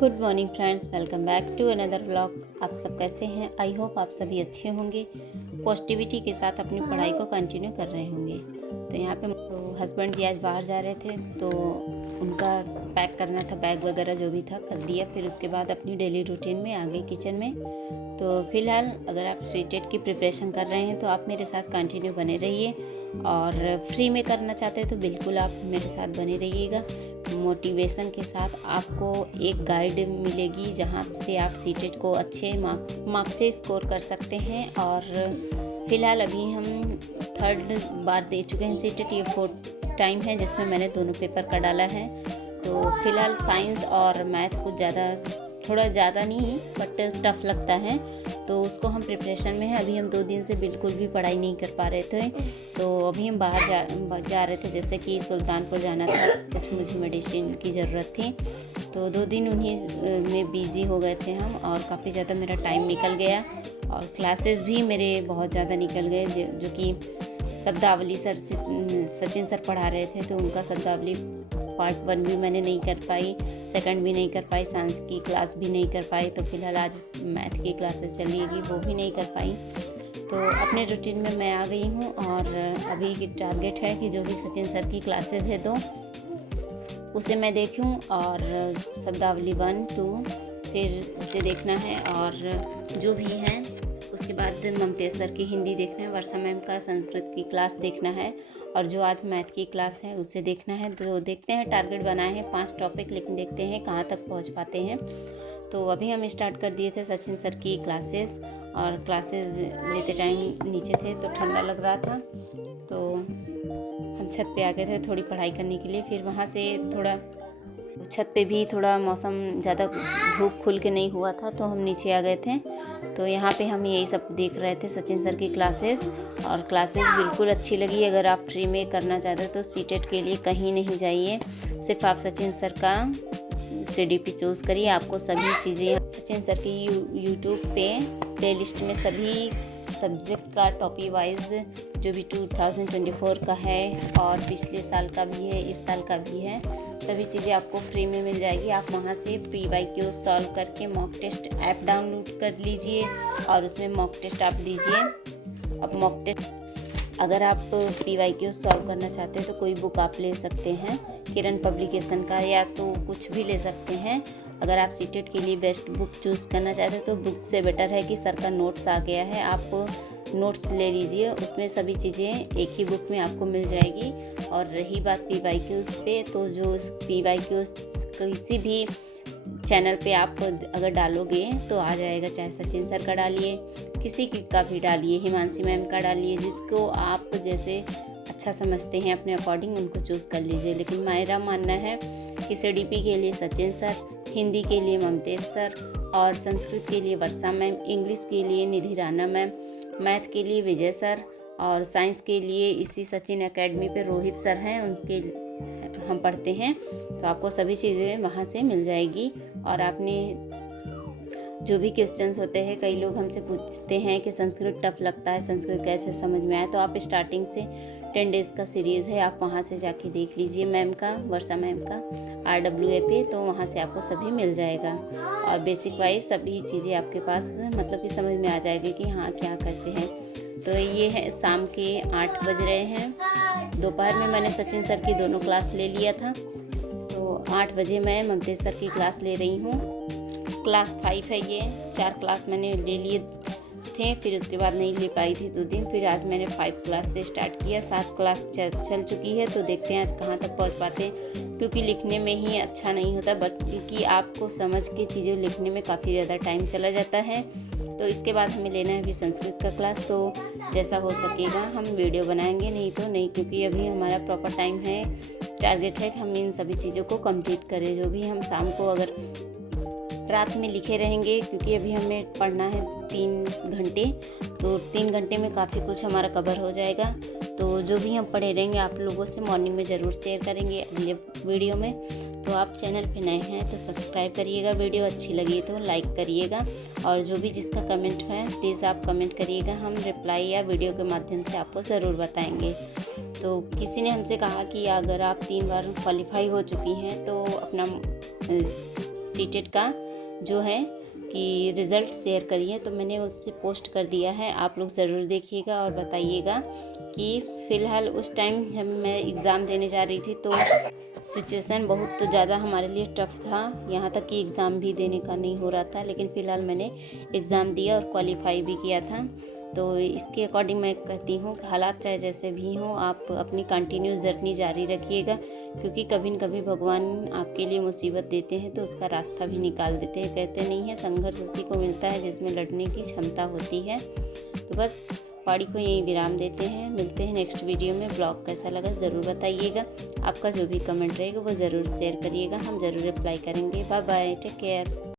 Good morning friends, welcome back to another vlog. आप सब कैसे हैं? आई होप आप सभी अच्छे होंगे, पॉजिटिविटी के साथ अपनी पढ़ाई को कंटिन्यू कर रहे होंगे। तो यहाँ पे तो हस्बैंड जी आज बाहर जा रहे थे, तो उनका पैक करना था, बैग वगैरह जो भी था कर दिया। फिर उसके बाद अपनी डेली रूटीन में आ गई किचन में। तो फिलहाल अगर आप सीटेट की प्रिपरेशन कर रहे हैं तो आप मेरे साथ कंटिन्यू बने रहिए, और फ्री में करना चाहते हैं तो बिल्कुल आप मेरे साथ बने रहिएगा। मोटिवेशन के साथ आपको एक गाइड मिलेगी जहाँ से आप सीटेट को अच्छे मार्क्स से स्कोर कर सकते हैं। और फ़िलहाल अभी हम 3rd बार दे चुके हैं सीटेट, ये 4th टाइम है जिसमें मैंने दोनों पेपर का डाला है। तो फ़िलहाल साइंस और मैथ कुछ थोड़ा ज़्यादा नहीं बट टफ़ लगता है, तो उसको हम प्रिपरेशन में है। अभी हम 2 दिन से बिल्कुल भी पढ़ाई नहीं कर पा रहे थे, तो अभी हम बाहर जा रहे थे, जैसे कि सुल्तानपुर जाना था, कुछ मुझे मेडिसिन की ज़रूरत थी। तो 2 दिन उन्हीं में बिज़ी हो गए थे हम, और काफ़ी ज़्यादा मेरा टाइम निकल गया, और क्लासेस भी मेरे बहुत ज़्यादा निकल गए। जो कि शब्दावली सचिन सर पढ़ा रहे थे, तो उनका शब्दावली पार्ट 1 भी मैंने नहीं कर पाई, 2nd भी नहीं कर पाई, साइंस की क्लास भी नहीं कर पाई। तो फिलहाल आज मैथ की क्लासेस चलिएगी, वो भी नहीं कर पाई। तो अपने रूटीन में मैं आ गई हूँ, और अभी की टारगेट है कि जो भी सचिन सर की क्लासेस है तो उसे मैं देखूँ, और शब्दावली 1, 2 फिर उसे देखना है, और जो भी हैं उसके बाद ममतेज सर की हिंदी देखना है, वर्षा मैम का संस्कृत की क्लास देखना है, और जो आज मैथ की क्लास है उसे देखना है। तो देखते हैं, टारगेट बनाए हैं 5 टॉपिक, लेकिन देखते हैं कहाँ तक पहुँच पाते हैं। तो अभी हम स्टार्ट कर दिए थे सचिन सर की क्लासेस, और क्लासेस लेते टाइम नीचे थे तो ठंडा लग रहा था, तो हम छत पे आ गए थे थोड़ी पढ़ाई करने के लिए। फिर वहाँ से थोड़ा छत पे भी थोड़ा मौसम ज़्यादा धूप खुल के नहीं हुआ था, तो हम नीचे आ गए थे। तो यहाँ पे हम यही सब देख रहे थे, सचिन सर की क्लासेस, और क्लासेस बिल्कुल अच्छी लगी। अगर आप फ्री में करना चाहते हो तो सीटेट के लिए कहीं नहीं जाइए, सिर्फ आप सचिन सर का CDP चूज़ करिए। आपको सभी चीज़ें सचिन सर की यूट्यूब पे प्लेलिस्ट में सभी सब्जेक्ट का टॉपिक वाइज जो भी 2024 का है, और पिछले साल का भी है, इस साल का भी है, सभी चीज़ें आपको फ्री में मिल जाएगी। आप वहां से PYQ सॉल्व करके मॉक टेस्ट ऐप डाउनलोड कर लीजिए, और उसमें मॉक टेस्ट आप दीजिए। अब मॉक टेस्ट अगर आप PYQ सॉल्व करना चाहते हैं तो कोई बुक आप ले सकते हैं, किरण पब्लिकेशन का, या तो कुछ भी ले सकते हैं। अगर आप सीटेट के लिए बेस्ट बुक चूज़ करना चाहते हैं तो बुक से बेटर है कि सर का नोट्स आ गया है, आप नोट्स ले लीजिए, उसमें सभी चीज़ें एक ही बुक में आपको मिल जाएगी। और रही बात PYQs पे, तो जो PYQs किसी भी चैनल पे आप अगर डालोगे तो आ जाएगा, चाहे सचिन सर का डालिए, किसी का भी डालिए, हिमांशी मैम का डालिए, जिसको आप जैसे अच्छा समझते हैं अपने अकॉर्डिंग उनको चूज़ कर लीजिए। लेकिन मेरा मानना है कि CDP के लिए सचिन सर, हिंदी के लिए ममतेज सर, और संस्कृत के लिए वर्षा मैम, इंग्लिश के लिए निधि राणा मैम, मैथ के लिए विजय सर, और साइंस के लिए इसी सचिन एकेडमी पे रोहित सर हैं, उनके हम पढ़ते हैं। तो आपको सभी चीज़ें वहाँ से मिल जाएगी। और आपने जो भी क्वेश्चंस होते हैं, कई लोग हमसे पूछते हैं कि संस्कृत टफ लगता है, संस्कृत कैसे समझ में आए, तो आप स्टार्टिंग से 10 डेज़ का सीरीज़ है, आप वहाँ से जाके देख लीजिए मैम का, वर्षा मैम का RWA पे, तो वहाँ से आपको सभी मिल जाएगा। और बेसिक वाइज सभी चीज़ें आपके पास मतलब कि समझ में आ जाएगी कि हाँ क्या कैसे है। तो ये है, शाम के 8 बज रहे हैं। दोपहर में मैंने सचिन सर की दोनों क्लास ले लिया था, तो 8 बजे मैं ममतेज सर की क्लास ले रही हूँ। क्लास 5 है ये, 4 क्लास मैंने ले लिए थे, फिर उसके बाद नहीं ले पाई थी 2 दिन, फिर आज मैंने 5 क्लास से स्टार्ट किया, 7 क्लास चल चुकी है। तो देखते हैं आज कहाँ तक पहुँच पाते हैं, क्योंकि लिखने में ही अच्छा नहीं होता, बल्कि आपको समझ के चीज़ें लिखने में काफ़ी ज़्यादा टाइम चला जाता है। तो इसके बाद हमें लेना है अभी संस्कृत का क्लास, तो जैसा हो सकेगा हम वीडियो बनाएंगे, नहीं तो नहीं, क्योंकि अभी हमारा प्रॉपर टाइम है, टारगेट है कि हम इन सभी चीज़ों को कंप्लीट करें। जो भी हम शाम को अगर रात में लिखे रहेंगे, क्योंकि अभी हमें पढ़ना है 3 घंटे, तो 3 घंटे में काफ़ी कुछ हमारा कवर हो जाएगा। तो जो भी हम पढ़े रहेंगे आप लोगों से मॉर्निंग में ज़रूर शेयर करेंगे अगले वीडियो में। तो आप चैनल पे नए हैं तो सब्सक्राइब करिएगा, वीडियो अच्छी लगी तो लाइक करिएगा, और जो भी जिसका कमेंट है प्लीज़ आप कमेंट करिएगा, हम रिप्लाई या वीडियो के माध्यम से आपको ज़रूर बताएंगे। तो किसी ने हमसे कहा कि अगर आप 3 बार क्वालिफाई हो चुकी हैं तो अपना सीटेट का जो है कि रिज़ल्ट शेयर करिए, तो मैंने उससे पोस्ट कर दिया है। आप लोग ज़रूर देखिएगा और बताइएगा कि फ़िलहाल उस टाइम जब मैं एग्ज़ाम देने जा रही थी तो सिचुएशन बहुत ज़्यादा हमारे लिए टफ़ था, यहाँ तक कि एग्ज़ाम भी देने का नहीं हो रहा था। लेकिन फ़िलहाल मैंने एग्ज़ाम दिया और क्वालिफ़ाई भी किया था। तो इसके अकॉर्डिंग मैं कहती हूँ कि हालात चाहे जैसे भी हों, आप अपनी कंटिन्यू जर्नी जारी रखिएगा, क्योंकि कभी न कभी भगवान आपके लिए मुसीबत देते हैं तो उसका रास्ता भी निकाल देते हैं। कहते नहीं है संघर्ष उसी को मिलता है जिसमें लड़ने की क्षमता होती है। तो बस पाड़ी को यहीं विराम देते हैं। मिलते हैं नेक्स्ट वीडियो में। ब्लॉग कैसा लगा ज़रूर बताइएगा। आपका जो भी कमेंट रहेगा वो ज़रूर शेयर करिएगा, हम ज़रूर रिप्लाई करेंगे। Bye bye, take care.